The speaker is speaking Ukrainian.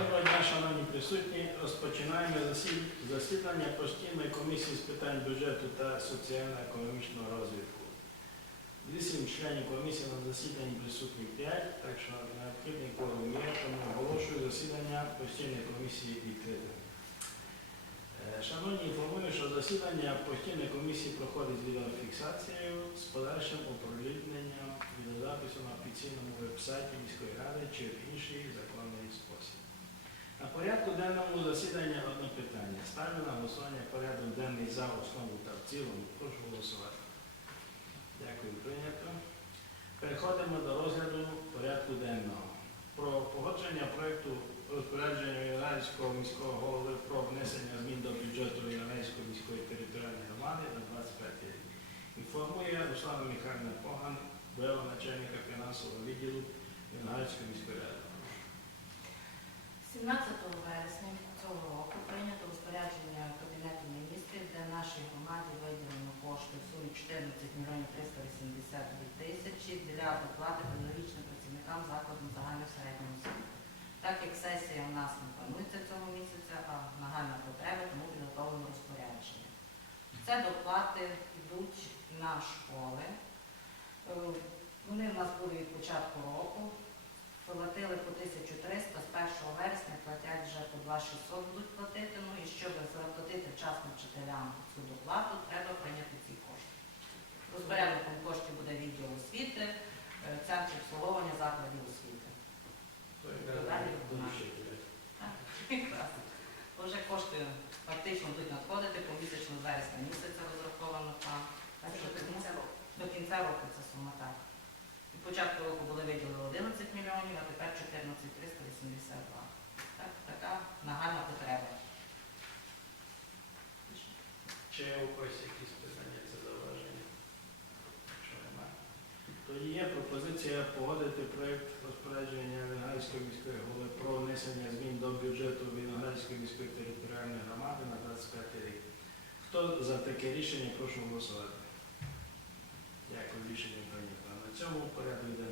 Доброго дня, шановні присутні. Розпочинаємо засідання постійної комісії з питань бюджету та соціально-економічного розвитку. Вісім членів комісії на засіданні присутні 5, так що необхідний кворум є, тому оголошую засідання постійної комісії відкритим. Е, Шановні, інформую, що засідання постійної комісії проходить з відеофіксацією з подальшим оприлюдненням відеозапису на офіційному веб-сайті міської ради чи в інший законний спосіб. На порядку денному засідання одне питання. Ставлю на голосування порядок денний за основу та в цілому. Прошу голосувати. Дякую, прийнято. Переходимо до розгляду порядку денного. Про погодження проєкту розпорядження Євразійського міського голови про внесення змін до бюджету Євразійської міської територіальної громади на 25 рік. Інформує Руслана Михайлівна Поган, бойова начальника фінансового відділу Євразійської міської ради. 17 вересня цього року прийнято розпорядження Кабінету міністрів, де нашій громаді виділено кошти в сумі 14 мільйонів 382 тисячі для доплати педагогічним працівникам закладу загальної середньої освіти. Так як сесія у нас не планується цього місяця, а нагальна потреба, тому підготовлено розпорядження. Це доплати йдуть на школи. Е, Вони в нас були від початку року. Платили по 1300, 600 будуть платити, ну і щоб заплатити вчасно вчителям цю доплату, треба прийняти ці кошти. Розберемо коштів буде відділ освіти, е, центр обслуговування закладів освіти. Вже кошти фактично будуть надходити помітично зараз на місяця розраховано, там. Ну, до кінця року це сума так. Початку року були виділили 11 мільйонів, а тепер 14 Є у когось якісь питання це зауваження? Якщо немає. Тоді є пропозиція погодити проєкт розпорядження Вінгальської міської голови про внесення змін до бюджету Вінгальської міської територіальної громади на 25 рік. Хто за таке рішення, прошу голосувати. Дякую, рішення прийнято. На цьому порядок денний